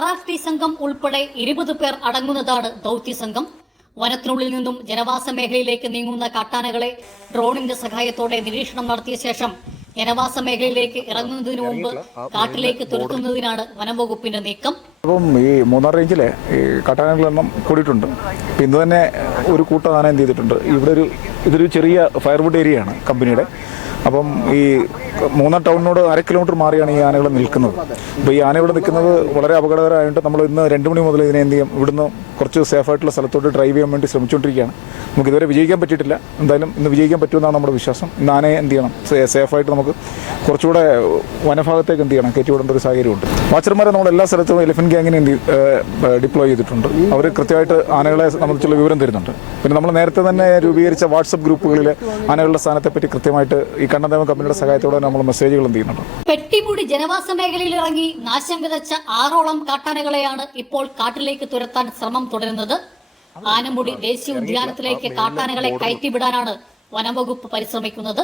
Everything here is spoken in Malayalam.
ആർ ആർ ടി സംഘം ഉൾപ്പെടെ ഇരുപത് പേർ അടങ്ങുന്നതാണ് ദൗത്യ സംഘം. വനത്തിനുള്ളിൽ നിന്നും ജനവാസ മേഖലയിലേക്ക് നീങ്ങുന്ന കാട്ടാനകളെ ഡ്രോണിന്റെ സഹായത്തോടെ നിരീക്ഷണം നടത്തിയ ശേഷം ജനവാസ മേഖലയിലേക്ക് ഇറങ്ങുന്നതിനു മുമ്പ് കാട്ടിലേക്ക് തുരത്തുന്നതിനാണ് വനംവകുപ്പിന്റെ നീക്കം. ഇപ്പം ഈ മൂന്നാർ റേഞ്ചിലെ ഈ കാട്ടാനകളുടെ എണ്ണം കൂടിയിട്ടുണ്ട്. ഇപ്പം ഇന്ന് തന്നെ ഒരു കൂട്ടം ആന എന്ത് ചെയ്തിട്ടുണ്ട്? ഇവിടെ ഒരു ഇതൊരു ചെറിയ ഫയർവുഡ് ഏരിയയാണ് കമ്പനിയുടെ. അപ്പം ഈ മൂന്നാർ ടൗണിനോട് അര കിലോമീറ്റർ മാറിയാണ് ഈ ആനകൾ നിൽക്കുന്നത്. അപ്പോൾ ഈ ആന ഇവിടെ നിൽക്കുന്നത് വളരെ അപകടകരമായിട്ട് നമ്മൾ ഇന്ന് രണ്ട് മണി മുതൽ ഇതിനെ എന്ത് ചെയ്യും? ഇവിടുന്ന് കുറച്ച് സേഫായിട്ടുള്ള സ്ഥലത്തോട്ട് ഡ്രൈവ് ചെയ്യാൻ വേണ്ടി ശ്രമിച്ചുകൊണ്ടിരിക്കുകയാണ്. നമുക്ക് ഇതുവരെ വിജയിക്കാൻ പറ്റിയിട്ടില്ല. എന്തായാലും ഇന്ന് വിജയിക്കാൻ പറ്റുമെന്നാണ് നമ്മുടെ വിശ്വാസം. ഇന്ന് ആനയെ എന്ത് ചെയ്യണം? സേഫായിട്ട് നമുക്ക് കുറച്ചുകൂടെ വനഭാഗത്തേക്ക് എന്ത് ചെയ്യണം? കയറ്റിവിടേണ്ട ഒരു സാഹചര്യമുണ്ട്. വാച്ചർമാരെ നമ്മൾ എല്ലാ സ്ഥലത്തും എലിഫൻ ഗ്യാങ്ങിനെ എന്ത് ഡിപ്ലോയ് ചെയ്തിട്ടുണ്ട്. അവർ കൃത്യമായിട്ട് ആനകളെ സംബന്ധിച്ചുള്ള വിവരം തരുന്നുണ്ട്. പിന്നെ നമ്മൾ നേരത്തെ തന്നെ രൂപീകരിച്ച വാട്സപ്പ് ഗ്രൂപ്പുകളിൽ ആനകളുടെ സ്ഥാനത്തെപ്പറ്റി കൃത്യമായിട്ട് ഈ കണ്ണദേവ കമ്പനിയുടെ സഹായത്തോടെ നമ്മൾ മെസ്സേജുകൾ എന്ത് ചെയ്യുന്നുണ്ട്? പെട്ടിമുടി ജനവാസ മേഖലയിൽ ഇറങ്ങി നാശം വിതച്ച ആറോളം കാട്ടാനകളെയാണ് ഇപ്പോൾ കാട്ടിലേക്ക് തുരത്താൻ ശ്രമം തുടരുന്നത്. ആനമുടി ദേശീയ ഉദ്യാനത്തിലേക്ക് കാട്ടാനകളെ കയറ്റിവിടാനാണ് വനംവകുപ്പ് പരിശ്രമിക്കുന്നത്.